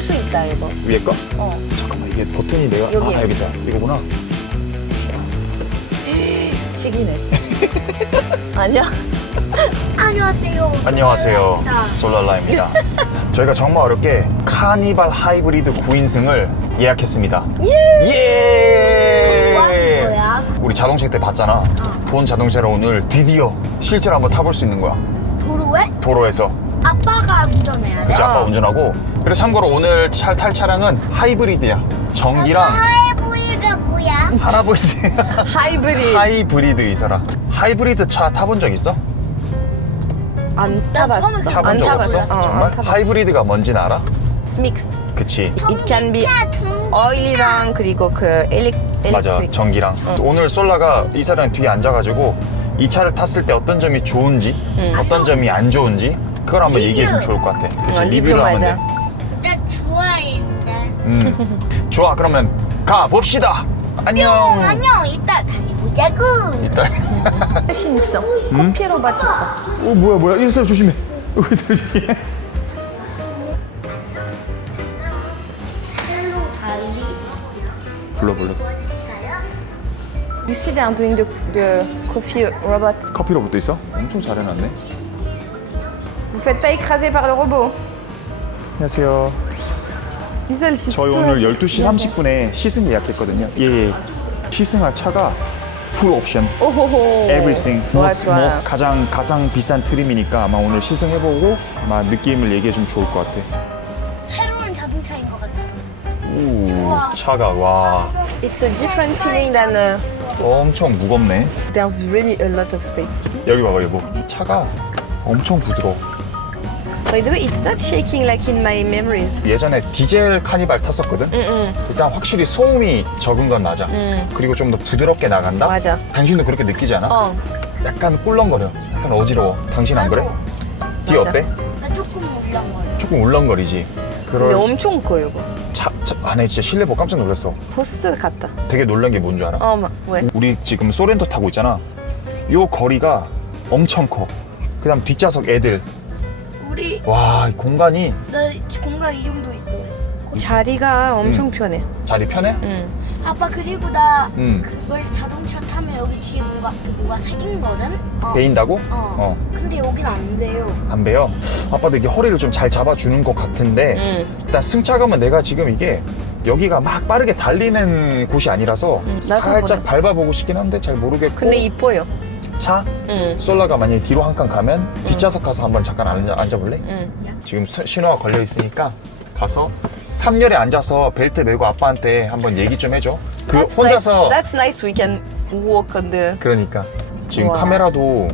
걸 수 있다 이거. 위에 거? 어. 잠깐만 이게 버튼이 내가 여기. 아 여기 있다. 이거구나. 시기네. 아니야? 안녕하세요. 안녕하세요. 솔랄라입니다. 저희가 정말 어렵게 카니발 하이브리드 9인승을 예약했습니다. 예! 뭐야? 우리 자동차 때 봤잖아. 본 자동차를 오늘 드디어 실제로 한번 타볼 수 있는 거야. 도로에? 도로에서. 아빠가 운전해야 돼. 그치, 아빠 운전하고. 그래서 참고로 오늘 탈 차량은 하이브리드야. 전기랑 하이브리드가 뭐야? 할아버지. 하이브리드. 하이브리드 이사라. 하이브리드 차 타본 적 있어? 안 타봤어. 처음 타본 안 적 타봤어. 없어? 안 정말? 타봤어. 하이브리드가 뭔지는 알아? It's mixed. 그치. It can be oil이랑 그리고 그 맞아, electric. 전기랑. 오늘 솔라가 이사랑 뒤에 앉아가지고 이 차를 tas을 때 어떤 점이 좋은지, 어떤 점이 안 좋은지 그걸 한번 얘기해주면 좋을 것 같아. 그치, 리뷰 리뷰를 하면 맞아. 돼. 나 좋아했는데. 좋아, 그러면 가봅시다. 안녕. 안녕. 이따 다시 보자고. 일단. 훨씬 있어. 커피로 맞췄어. 오, 뭐야. 이 사람 조심해. 이 사람 조심해. 헬로 달리. 불러. You see they are doing the coffee robot. 커피 로봇도 있어? 엄청 잘 해놨네. Vous faites pas écraser par le robot. 안녕하세요. Isel, she's 저희 still- 오늘 12시 30분에 시승 예약했거든요. 예. 시승할 차가 풀 옵션. 오호호. Everything. 좋아. most 가장 비싼 트림이니까 아마 오늘 시승해보고 아마 느낌을 얘기해주면 좋을 것 같아. 새로운 자동차인 것 같아. 오, 차가 와 It's a different feeling than 엄청 무겁네. there's really a lot of space. 여기 봐봐 여보. 차가 엄청 부드러워. By the way, it's not shaking like in my memories. 예전에 디젤 카니발 탔었거든. 일단 확실히 소음이 적은 건 맞아. 그리고 좀 더 부드럽게 나간다. 맞아. 당신도 그렇게 느끼지 않아? 어. 약간 꿀렁거려. 약간 어지러워. 당신 안 그래? 뒤에 맞아. 어때? 나 조금 울렁거려. 조금 울렁거리지. 근데 그럴 엄청 커요, 이거. 차 안에 진짜 실내 보고 깜짝 놀랐어. 버스 같다. 되게 놀란 게 뭔 줄 알아? 왜? 우리 지금 소렌토 타고 있잖아. 요 거리가 엄청 커. 그다음 뒷좌석 애들. 우리 와, 이 공간이 나 공간 이 정도 있어. 자리가 엄청 편해. 자리 편해? 응. 아빠 그리고 나 응. 원래 자동차 타면 여기 뒤에 뭐가 생기거든. 베인다고? 근데 여긴 안 돼요. 안 베요. 아빠도 이게 허리를 좀 잘 잡아주는 것 같은데 응. 일단 승차감은 내가 지금 이게 여기가 막 빠르게 달리는 곳이 아니라서 나도 살짝 그래. 밟아보고 싶긴 한데 잘 모르겠고. 근데 이뻐요. 차? 응. 솔라가 만약에 뒤로 한 칸 가면 뒷좌석 가서 한번 잠깐 앉아볼래? 응. 지금 신호가 걸려 있으니까 가서 3열에 앉아서 벨트 메고 아빠한테 한번 얘기 좀 해줘. 그 That's 혼자서 nice. That's nice. We can walk on the. 그러니까 지금 우와. 카메라도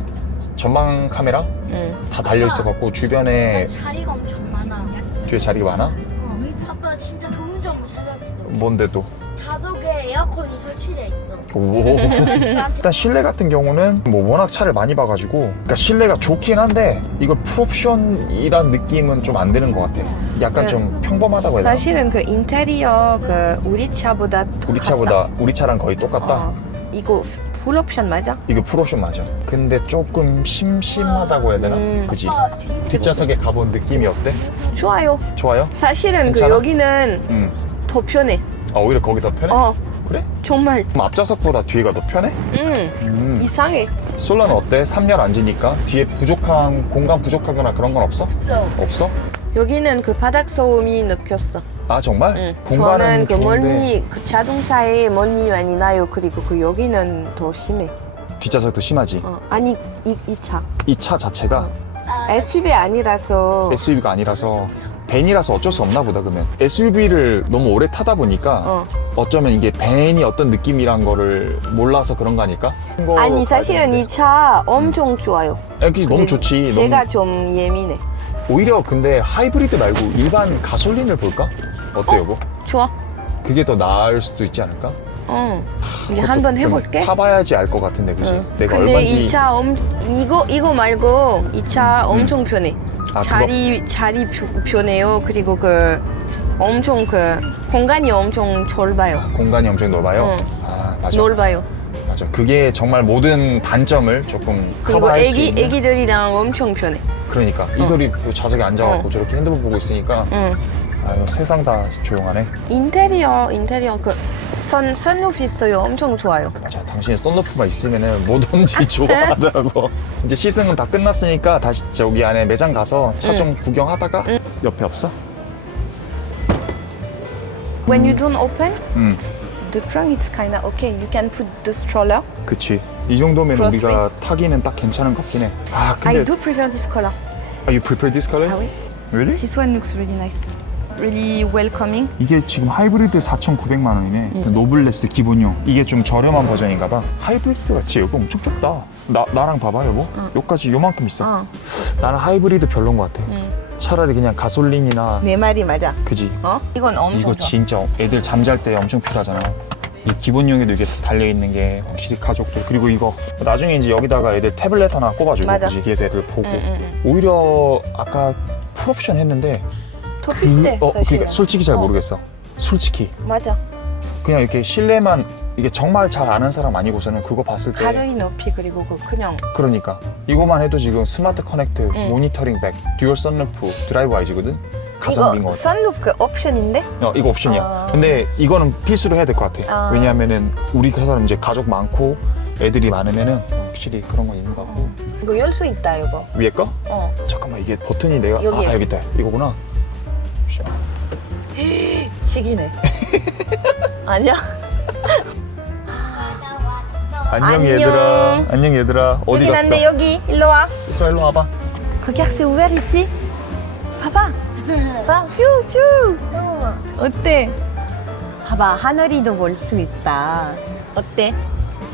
전방 카메라 응. 다 달려 있어갖고 주변에 자리가 엄청 많아. 뒤에 자리가 많아? 아빠 진짜 좋은 점을 찾았어. 뭔데도? 좌석에 에어컨이 설치돼 있어. 오. 일단 실내 같은 경우는 뭐 워낙 차를 많이 봐가지고 그러니까 실내가 좋긴 한데 이걸 풀옵션이란 느낌은 좀 안 드는 것 같아. 약간 네. 좀 평범하다고 해야 되나? 사실은 그 인테리어 그 우리 차보다 더 우리 차보다 우리 차랑 거의 똑같다. 같다. 이거 풀 옵션 맞아? 이거 풀옵션 맞아. 근데 조금 심심하다고 해야 되나? 그지? 뒷좌석에 가본 느낌이 어때? 좋아요. 좋아요? 사실은 그 괜찮아? 여기는 응. 더 편해. 아, 오히려 거기 더 편해? 그래? 정말. 그럼 앞좌석보다 뒤가 더 편해? 이상해. 솔라는 어때? 3열 앉으니까 뒤에 공간 부족하거나 그런 건 없어? 없어. 없어? 여기는 그 바닥 소음이 느꼈어. 아, 정말? 저는 공간은 그 좋은데 멀미, 그 자동차에 멀미 많이 나요. 그리고 그 여기는 더 심해. 뒷좌석도 심하지? 아니 이 차. 이 차 자체가 SUV 아니라서. SUV가 아니라서 벤이라서 어쩔 수 없나 보다. 그러면 SUV를 너무 오래 타다 보니까 어쩌면 이게 벤이 어떤 느낌이란 거를 몰라서 그런 거 아닐까? 아니 사실은 이 차 엄청 좋아요. 너무 좋지. 제가 좀 예민해. 오히려 근데 하이브리드 말고 일반 가솔린을 볼까? 어때 여보? 좋아. 그게 더 나을 수도 있지 않을까? 우리 그것도 한번 좀 해볼게. 타봐야지 알 것 같은데, 그지? 내가 근데 얼마인지. 이 차 이거 말고 이 차 엄청 편해. 아, 자리 편해요. 그리고 그 엄청 그 공간이 엄청 넓어요. 공간이 엄청 넓어요? 응. 아, 맞아. 넓어요. 맞아. 그게 정말 모든 단점을 조금 그리고 커버할 수 있는. 애기들이랑 엄청 편해. 그러니까 이 소리 그 좌석에 앉아갖고 저렇게 핸드폰 보고 있으니까 아 이거 세상 다 조용하네. 인테리어 그 선루프 있어요. 엄청 좋아요. 맞아, 당신이 썬루프가 있으면은 뭐든지 좋아하더라고. 이제 시승은 다 끝났으니까 다시 저기 안에 매장 가서 차 좀 구경하다가 옆에 없어? When you don't open, 응, the trunk is kinda okay. You can put the stroller. 그치. 이 정도면 Cross 우리가 타기는 딱 괜찮은 것 같긴 해. 아 근데 I do prefer this color. You prefer this color? Ah oui? Really? This one looks really nice. Really welcoming. 이게 지금 하이브리드 4,900만 원이네. 노블레스 기본용. 이게 좀 저렴한 버전인가 봐. 하이브리드 같지? 여기 엄청 좁다. 나랑 봐봐 여보. 여기까지 요만큼 있어. 나는 하이브리드 별론 것 같아. 차라리 그냥 가솔린이나 내 말이 맞아. 그지? 어? 이건 엄청 이거 좋아. 진짜 애들 잠잘 때 엄청 필요하잖아. 이 기본용에도 이게 달려있는 게 확실히 가족들. 그리고 이거 나중에 이제 여기다가 애들 태블릿 하나 꼽아주고 맞아. 그지? 뒤에서 애들 보고. 응. 오히려 아까 풀옵션 했는데 더 비슷해. 그러니까 솔직히 잘 모르겠어. 솔직히 맞아. 그냥 이렇게 실내만 이게 정말 잘 아는 사람 아니고서는 그거 봤을 때 가격이 높이 그리고 그 그냥 그러니까 이거만 해도 지금 스마트 커넥트, 모니터링 백, 듀얼 선루프, 드라이브 아이즈거든. 가성비인 것 이거 같아. 선루프 그 옵션인데? 이거 옵션이야. 아. 근데 이거는 필수로 해야 될 것 같아. 아. 왜냐하면은 우리 사람 이제 가족 많고 애들이 많으면은 확실히 그런 건 있는 것 같고. 이거 열 수 있다 이거. 위에 거? 어. 잠깐만 이게 버튼이 내가 여기에. 여기 있다. 이거구나. 치기네. 아니야? 안녕 안녕. 얘들아. 안녕 얘들아. 어디 여기 갔어? 난데 여기 일로 와. 이스라 일로 와봐. Regarde, c'est ouvert ici. 봐봐. 봐, 휴, 휴. 어때? 봐봐, 하늘이도 볼 수 있다. 어때?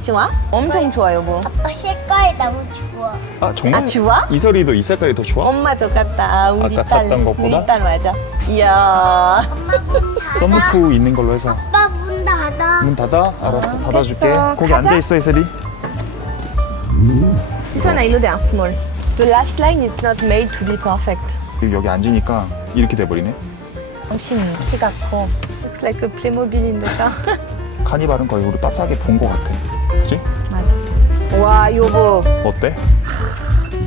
좋아? 엄청 좋아, 여보. 아빠 색깔이 너무 좋아. 아 정말? 아, 좋아? 이설이도 이 색깔이 더 좋아? 엄마 똑같다. 우리 아까 딸. 탔던 것보다? 우리 딸 맞아. 이야. 엄마 문 닫아. 썬루프 있는 걸로 해서 아빠 문 닫아. 문 닫아? 알았어 닫아줄게. 알겠어. 거기 가자. 앉아있어 이설이. This one I know they are small. The last line is not made to be perfect. 여기 앉으니까 이렇게 돼버리네. 당신 키가 커. Looks like a Playmobil인데다. 카니발은 거의 우리 빠싸게 본 것 같아. 그치? 맞아. 와, 여보. 어때?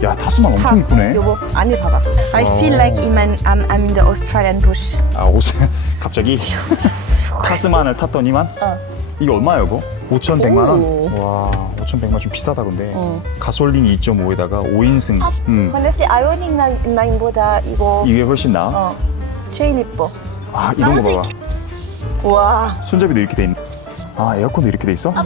야 타스만 엄청 이쁘네. 여보, 안에 봐봐. I feel like I'm in the Australian bush. 아 옷을 갑자기 타스만을 탔더니만 어. 이게 얼마야 이거? 5,100만 오. 원? 와 5,100만 좀 비싸다 근데. 어. 가솔린 2.5에다가 5인승. 근데 아이오닉 9보다 이거 이게 훨씬 나아? 제일 이뻐. 아 이런 거 봐봐. 와. 손잡이도 이렇게 돼 있네. 아 에어컨도 이렇게 돼 있어? 와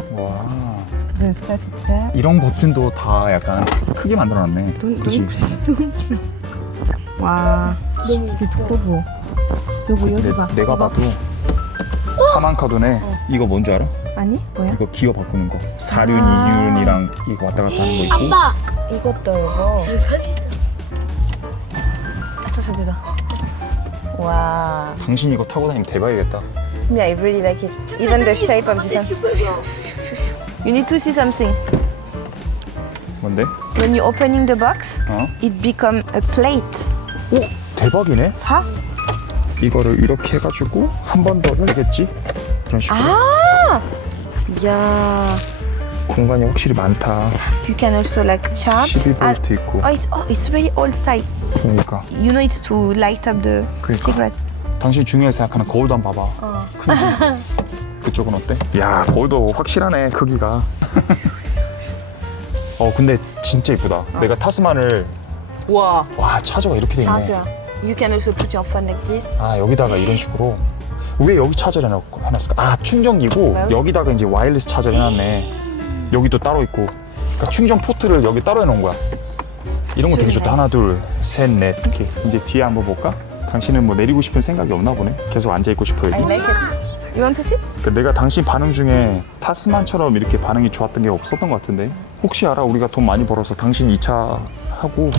Don't 이런 버튼도 다 약간 크게 만들어놨네. 그치? 와. 너무 이뻐. 여보 여기 봐. 내가 이거. 봐도 카만카돈에 이거 뭔 줄 알아? 아니 뭐야? 이거 기어 바꾸는 거 4륜, 2륜이랑 이거 왔다 갔다 하는 거 있고 아빠. 이것도 여보. 됐어 됐어. 와. 당신 이거 타고 다니면 대박이겠다. Yeah, I really like it. Even the shape of this one. You need to see something. 뭔데? When you're opening the box, 어? it become a plate. 오! 대박이네? 봐. 이거를 이렇게 해가지고 한 번 더 열겠지? 그런 식으로 아! 야. 공간이 확실히 많다. You can also like charge. 12V 있고 It's really old side. 그러니까 You know it's to light up the 그러니까. cigarette. 당신이 중요하게 생각하는 거울도 한번 봐봐. 크지? 그쪽은 어때? 야 거울도 확실하네 크기가. 근데 진짜 이쁘다. 내가 타스만을 와. 와 차저가 이렇게 돼 있네. Charger. You can also put your phone like this. 아 여기다가 이런 식으로 왜 여기 차저를 해놨을까? 아 충전기고 왜요? 여기다가 이제 와이어리스 차저를 해놨네. 여기도 따로 있고 그러니까 충전 포트를 여기 따로 해놓은 거야. 이런 거 되게 좋다. 하나 둘셋넷 이렇게. 이제 뒤에 한번 볼까? 당신은 뭐 내리고 싶은 생각이 없나 보네. 계속 앉아있고 싶어 I 여기. like it. You want to sit? 그러니까 내가 당신 반응 중에 타스만처럼 이렇게 반응이 좋았던 게 없었던 것 같은데 혹시 알아? 우리가 돈 많이 벌어서 당신 2차 하고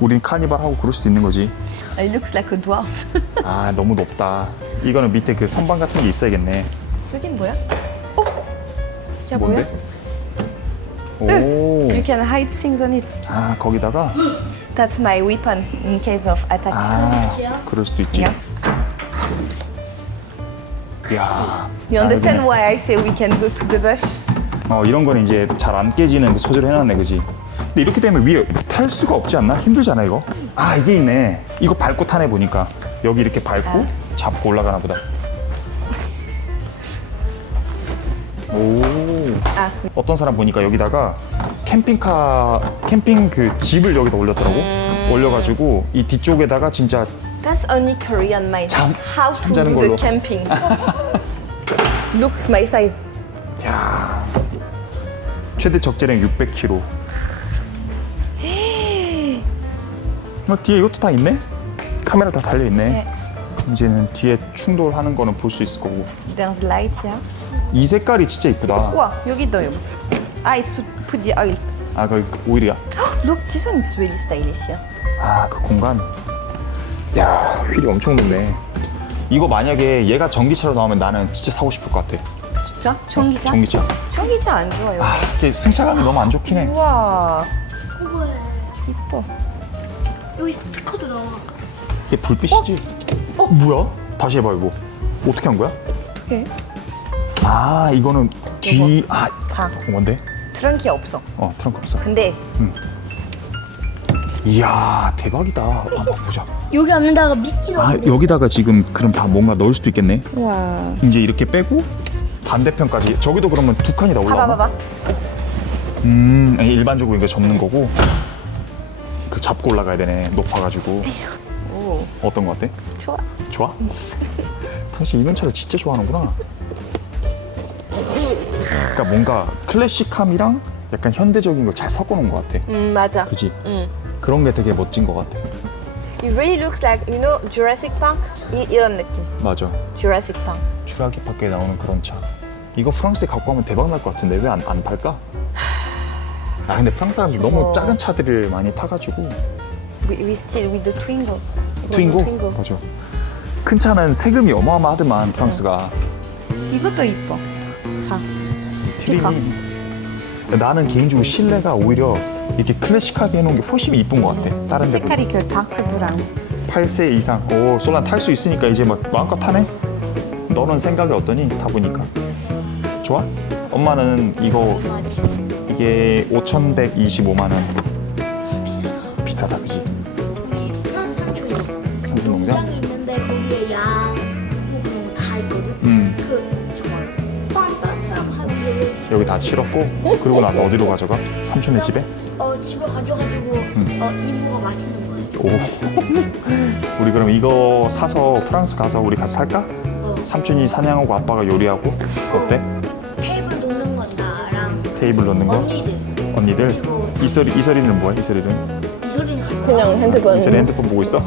우린 카니발 하고 그럴 수도 있는 거지. It looks like a dwarf. 아 너무 높다. 이거는 밑에 그 선반 같은 게 있어야겠네. 여긴 뭐야? 야 뭔데? 뭐야? 오. You can hide things on it. 아 거기다가 That's my weapon in case of attack. 아 그럴 수도 있지. Yeah. 야. You understand 여기는- why I say we can go to the bush? 이런 거는 이제 잘 안 깨지는 소재로 해놨네, 그지? 근데 이렇게 되면 위에 탈 수가 없지 않나? 힘들잖아 이거. 아 이게 있네. 이거 밟고 타네 보니까. 여기 이렇게 밟고 잡고 올라가나 보다. 오. 어떤 사람 보니까 여기다가 캠핑 그 집을 여기다 올렸더라고. 올려가지고 이 뒤쪽에다가 진짜 That's only Korean mind. 잠- How to 잠자는 do 걸로. the camping. Look my size. 야 최대 적재량 600kg. 뒤에 이것도 다 있네. 카메라 다 달려 있네. 네. 이제는 뒤에 충돌하는 거는 볼 수 있을 거고. There's light here. 이 색깔이 진짜 이쁘다. 우와, 여기도 여기. It's to put the oil. 아, 그 오일이야. Look, this one is really stylish here. 아, 그 공간. 야, 휠이 엄청 높네. 이거 만약에 얘가 전기차로 나오면 나는 진짜 사고 싶을 것 같아. 진짜? 전기차? 전기차. 전기차 안 좋아요. 아, 이게 승차감이 너무 안 좋긴 해. 우와, 뭐야? 이뻐. 여기 스피커도 나와. 이게 불빛이지? 뭐야? 다시 해봐, 이거. 어떻게 한 거야? 어떻게? 아, 이거는 뒤, 아, 봐. 뭔데? 트렁키 없어. 트렁크 없어. 근데 이야, 대박이다. 한번 보자. 여기 앉는다가 미끼 아, 넣어. 여기다가 지금 그럼 다 뭔가 넣을 수도 있겠네. 우와. 이제 이렇게 빼고 반대편까지. 저기도 그러면 두 칸이 다 올라와. 봐봐. 아니, 일반적으로 이거 접는 거고 그 잡고 올라가야 되네. 높아가지고. 오, 어떤 거 같아? 좋아. 좋아? 당신 이런 차를 진짜 좋아하는구나. 그러니까 뭔가 클래식함이랑 약간 현대적인 걸 잘 섞어놓은 것 같아. 맞아. 그지? 그런 게 되게 멋진 것 같아. It really looks like, you know, Jurassic Park? 이런 느낌. 맞아. Jurassic Park. 추락기 밖에 나오는 그런 차. 이거 프랑스에 갖고 가면 대박 날 것 같은데 왜 안 팔까? 아 근데 프랑스 사람들 너무 작은 차들을 많이 타가지고. We still with the Twingo. 트윙고? 맞아. 큰 차는 세금이 어마어마하더만 프랑스가. 이것도 이뻐. 봐. 스피커. 나는 개인적으로 실내가 오히려 이렇게 클래식하게 해놓은 게 훨씬 이쁜 것 같아. 다른 데보다. 색깔이 그 다크 브라운. 8세 이상. 오, 솔란 탈 수 있으니까 이제 막 마음껏 타네? 너는 생각이 어떠니? 타보니까. 좋아? 엄마는 이게 5,125만 원. 비싸서. 비싸다, 그지? 프랑스 삼촌 농장? 농장이 있는데 거기에 양, 소금 다 있거든. 그 정말 빰빰빰 하고 여기 다 실었고, 그러고 나서 어디로 가져가? 삼촌의 집에? 집에 가져가지고 이모가 맛있는 거 해줘. 오. 우리 그럼 이거 사서 프랑스 가서 우리 같이 살까? 삼촌이 사냥하고 아빠가 요리하고. 어때? 테이블 놓는 건 나랑 테이블 넣는 거? 언니들? 그리고 이설이는 뭐야? 이설이는? 이소리는 그냥 핸드폰. 이설이 핸드폰 보고 있어?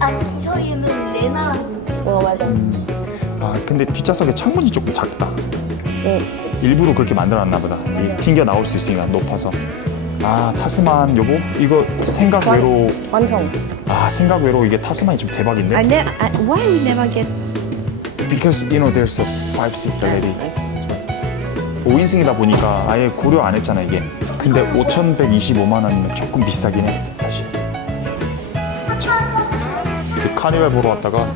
아니 이소리는 레나랑 맞아. 아 근데 뒷좌석에 창문이 조금 작다. 일부러 그렇게 만들어놨나 보다. 이 튕겨 나올 수 있으니까 높아서. 아 타스만 여보 이거 생각 외로. 완성. 아 생각 외로 이게 타스만이 좀 대박인데. Why we never get? Because you know there's a 5 seats already. 5인승이다 보니까 아예 고려 안 했잖아 이게. 근데 5,125만 원이면 조금 비싸긴 해 사실. 그 카니발 보러 왔다가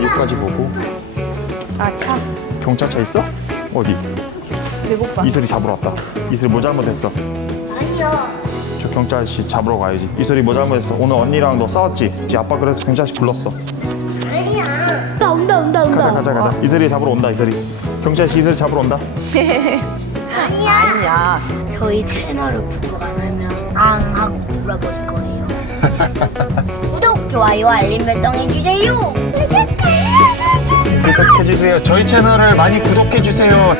여기까지 보고. 아 차. 경찰차 있어? 어디? 배고파. 이슬이 잡으러 왔다. 이슬이 뭐 잘못했어? 아니야. 저 경찰 아저씨 잡으러 가야지. 이슬이 뭐 잘못했어? 오늘 언니랑 너 싸웠지? 지 아빠 그래서 경찰 아저씨 불렀어. 아니야. 온다. 가자. 이슬이 잡으러 온다. 이슬이. 경찰 아저씨 이슬이 잡으러 온다. 아니야. 저희 채널을 구독 안 하면 앙 하고 물어볼 거예요. 구독, 좋아요, 알림 설정 해주세요. 구독해주세요. 저희 채널을 많이 구독해주세요.